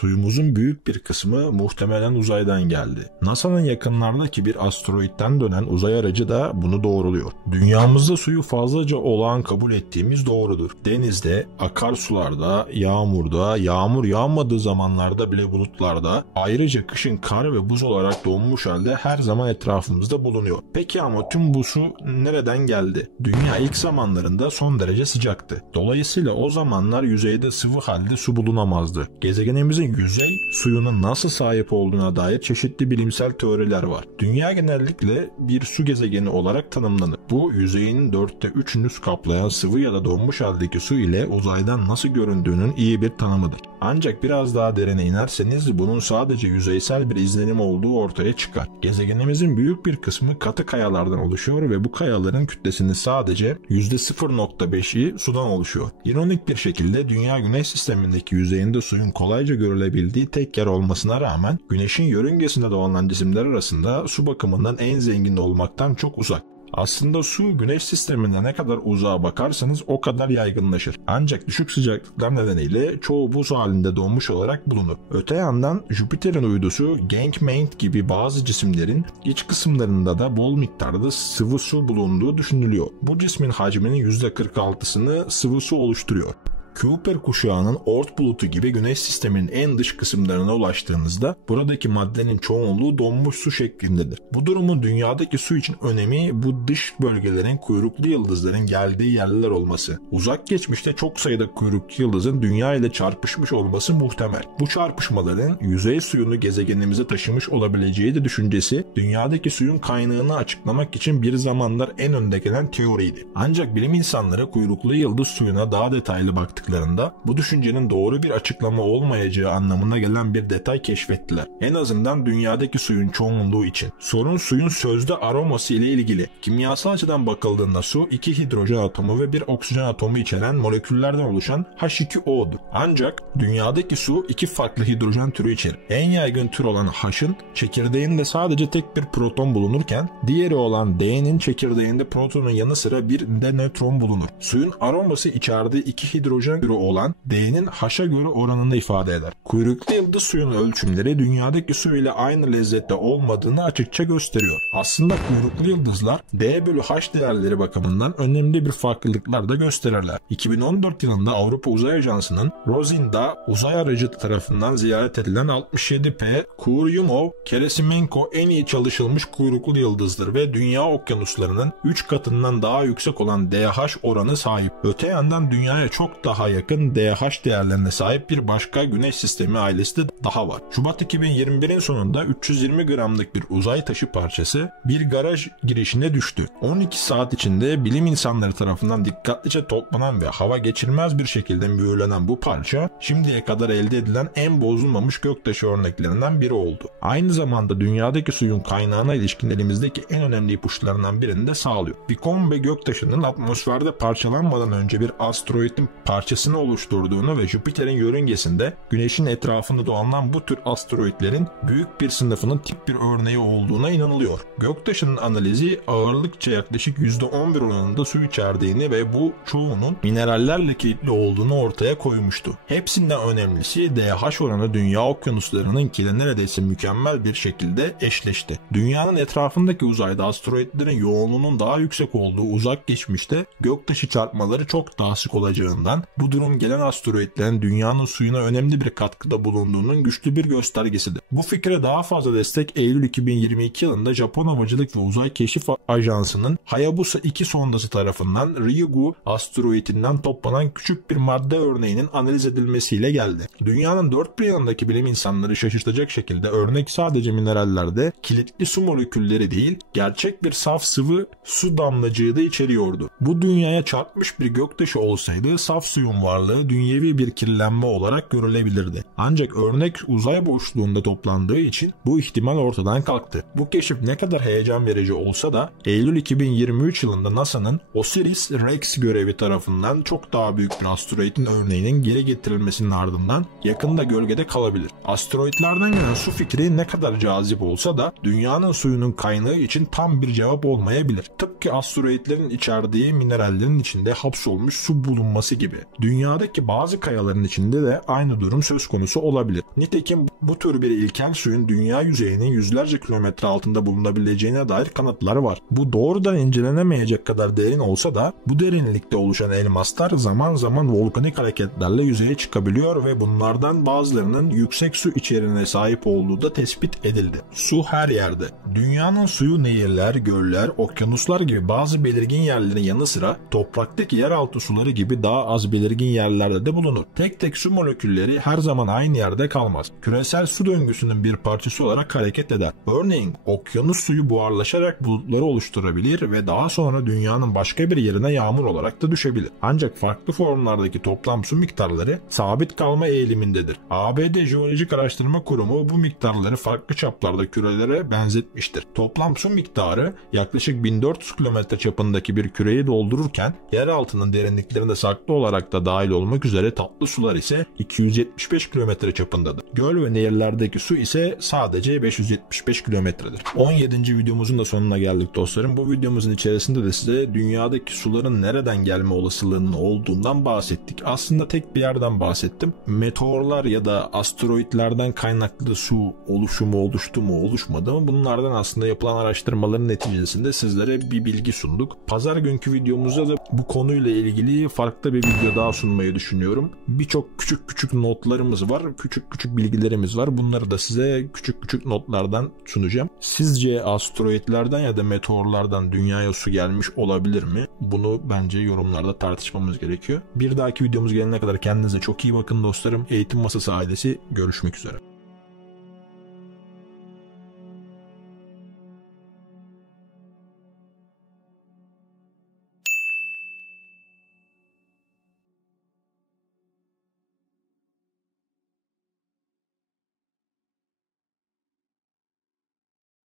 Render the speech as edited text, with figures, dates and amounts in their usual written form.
Suyumuzun büyük bir kısmı muhtemelen uzaydan geldi. NASA'nın yakınlardaki bir asteroitten dönen uzay aracı da bunu doğruluyor. Dünyamızda suyu fazlaca olağan kabul ettiğimiz doğrudur. Denizde, akarsularda, yağmurda, yağmur yağmadığı zamanlarda bile bulutlarda, ayrıca kışın kar ve buz olarak donmuş halde her zaman etrafımızda bulunuyor. Peki ama tüm bu su nereden geldi? Dünya ilk zamanlarında son derece sıcaktı. Dolayısıyla o zamanlar yüzeyde sıvı halde su bulunamazdı. Gezegenimizin yüzey suyuna nasıl sahip olduğuna dair çeşitli bilimsel teoriler var. Dünya genellikle bir su gezegeni olarak tanımlanır. Bu yüzeyinin 3/4'ünü kaplayan sıvı ya da donmuş haldeki su ile uzaydan nasıl göründüğünün iyi bir tanımıdır. Ancak biraz daha derine inerseniz bunun sadece yüzeysel bir izlenim olduğu ortaya çıkar. Gezegenimizin büyük bir kısmı katı kayalardan oluşuyor ve bu kayaların kütlesinin sadece %0.5'i sudan oluşuyor. İronik bir şekilde Dünya Güneş sistemindeki yüzeyinde suyun kolayca görülebildiği tek yer olmasına rağmen Güneş'in yörüngesinde dolanan cisimler arasında su bakımından en zengin olmaktan çok uzak. Aslında su Güneş sisteminde ne kadar uzağa bakarsanız o kadar yaygınlaşır. Ancak düşük sıcaklıklar nedeniyle çoğu buz halinde donmuş olarak bulunur. Öte yandan Jüpiter'in uydusu Ganymede gibi bazı cisimlerin iç kısımlarında da bol miktarda sıvı su bulunduğu düşünülüyor. Bu cismin hacminin %46'sını sıvı su oluşturuyor. Kuiper kuşağının Oort bulutu gibi Güneş sisteminin en dış kısımlarına ulaştığınızda buradaki maddenin çoğunluğu donmuş su şeklindedir. Bu durumun dünyadaki su için önemi bu dış bölgelerin kuyruklu yıldızların geldiği yerler olması. Uzak geçmişte çok sayıda kuyruklu yıldızın dünya ile çarpışmış olması muhtemel. Bu çarpışmaların yüzey suyunu gezegenimize taşımış olabileceği de düşüncesi dünyadaki suyun kaynağını açıklamak için bir zamanlar en önde gelen teoriydi. Ancak bilim insanları kuyruklu yıldız suyuna daha detaylı baktıklarında bu düşüncenin doğru bir açıklama olmayacağı anlamına gelen bir detay keşfettiler. En azından dünyadaki suyun çoğunluğu için. Sorun suyun sözde aroması ile ilgili. Kimyasal açıdan bakıldığında su 2 hidrojen atomu ve 1 oksijen atomu içeren moleküllerden oluşan H2O'dur. Ancak dünyadaki su 2 farklı hidrojen türü içerir. En yaygın tür olan H'ın çekirdeğinde sadece tek bir proton bulunurken diğeri olan D'nin çekirdeğinde protonun yanı sıra bir de nötron bulunur. Suyun aroması içerdiği 2 hidrojen türü olan D'nin H'a göre oranını ifade eder. Kuyruklu yıldız suyunun ölçümleri dünyadaki su ile aynı lezzette olmadığını açıkça gösteriyor. Aslında kuyruklu yıldızlar D bölü H değerleri bakımından önemli bir farklılıklar da gösterirler. 2014 yılında Avrupa Uzay Ajansı'nın Rosinda uzay aracı tarafından ziyaret edilen 67P Churyumov-Gerasimenko en iyi çalışılmış kuyruklu yıldızdır ve dünya okyanuslarının 3 katından daha yüksek olan DH oranı sahip. Öte yandan dünyaya çok daha yakın DH değerlerine sahip bir başka Güneş sistemi ailesi de daha var. Şubat 2021'in sonunda 320 gramlık bir uzay taşı parçası bir garaj girişine düştü. 12 saat içinde bilim insanları tarafından dikkatlice toplanan ve hava geçirmez bir şekilde mühürlenen bu parça şimdiye kadar elde edilen en bozulmamış göktaşı örneklerinden biri oldu. Aynı zamanda dünyadaki suyun kaynağına ilişkin elimizdeki en önemli ipuçlarından birini de sağlıyor. Vikombe göktaşının atmosferde parçalanmadan önce bir asteroidin parçasını oluşturduğunu ve Jüpiter'in yörüngesinde Güneş'in etrafında dolanan bu tür asteroidlerin büyük bir sınıfının tip bir örneği olduğuna inanılıyor. Göktaşının analizi ağırlıkça yaklaşık %11 oranında su içerdiğini ve bu çoğunun minerallerle kilitli olduğunu ortaya koymuştu. Hepsinden önemlisi DH oranı dünya okyanuslarınınkiyle neredeyse mükemmel bir şekilde eşleşti. Dünyanın etrafındaki uzayda asteroidlerin yoğunluğunun daha yüksek olduğu uzak geçmişte göktaşı çarpmaları çok daha sık olacağından bu durum gelen asteroidlerin dünyanın suyuna önemli bir katkıda bulunduğunun güçlü bir göstergesidir. Bu fikre daha fazla destek Eylül 2022 yılında Japon Havacılık ve Uzay Keşif Ajansı'nın Hayabusa 2 sondası tarafından Ryugu asteroidinden toplanan küçük bir madde örneğinin analiz edilmesiyle geldi. Dünyanın dört bir yanındaki bilim insanları şaşırtacak şekilde örnek sadece minerallerde kilitli su molekülleri değil, gerçek bir saf sıvı su damlacığı da içeriyordu. Bu dünyaya çarpmış bir göktaşı olsaydı saf suyun varlığı dünyevi bir kirlenme olarak görülebilirdi. Ancak örnek uzay boşluğunda toplandığı için bu ihtimal ortadan kalktı. Bu keşif ne kadar heyecan verici olsa da Eylül 2023 yılında NASA'nın OSIRIS-REx görevi tarafından çok daha büyük bir asteroidin örneğinin geri getirilmesinin ardından yakında gölgede kalabilir. Asteroidlerden gelen su fikri ne kadar cazip olsa da dünyanın suyunun kaynağı için tam bir cevap olmayabilir. Tıpkı asteroidlerin içerdiği minerallerin içinde hapsolmuş su bulunması gibi. Dünyadaki bazı kayaların içinde de aynı durum söz konusu olabilir. Nitekim bu tür bir ilkel suyun dünya yüzeyinin yüzlerce kilometre altında bulunabileceğine dair kanıtlar var. Bu doğrudan incelenemeyecek kadar derin olsa da bu derinlikte oluşan elmaslar zaman zaman volkanik hareketlerle yüzeye çıkabiliyor ve bunlardan bazılarının yüksek su içeriğine sahip olduğu da tespit edildi. Su her yerde. Dünyanın suyu nehirler, göller, okyanuslar gibi bazı belirgin yerlerin yanı sıra topraktaki yeraltı suları gibi daha az belirgin yerlerde de bulunur. Tek tek su molekülleri her zaman aynı yerde kalmaz. Küresel su döngüsünün bir parçası olarak hareket eder. Örneğin okyanus suyu buharlaşarak bulutları oluşturabilir ve daha sonra dünyanın başka bir yerine yağmur olarak da düşebilir. Ancak farklı formlardaki toplam su miktarları sabit kalma eğilimindedir. ABD Jeolojik Araştırma Kurumu bu miktarları farklı çaplarda kürelere benzetmiştir. Toplam su miktarı yaklaşık 1400 kilometre çapındaki bir küreyi doldururken yer altının derinliklerinde saklı olarak da dahil olmak üzere tatlı sular ise 275 kilometre çapındadır. Göl ve nehirlerdeki su ise sadece 575 kilometredir. 17. videomuzun da sonuna geldik dostlarım. Bu videomuzun içerisinde de size dünyadaki suların nereden gelme olasılığının olduğundan bahsettik. Aslında tek bir yerden bahsettim. Meteorlar ya da asteroitlerden kaynaklı su oluşumu oluştu mu oluşmadı mı? Bunlardan aslında yapılan araştırmaların neticesinde sizlere bir bilgi sunduk. Pazar günkü videomuzda da bu konuyla ilgili farklı bir video daha sunmayı düşünüyorum. Birçok küçük notlarımız var. Küçük bilgilerimiz var. Bunları da size küçük notlardan sunacağım. Sizce asteroitlerden ya da meteorlardan dünyaya su gelmiş olabilir mi? Bunu bence yorumlarda tartışmamız gerekiyor. Bir dahaki videomuz gelene kadar kendinize çok iyi bakın dostlarım. Eğitim Masası ailesi görüşmek üzere.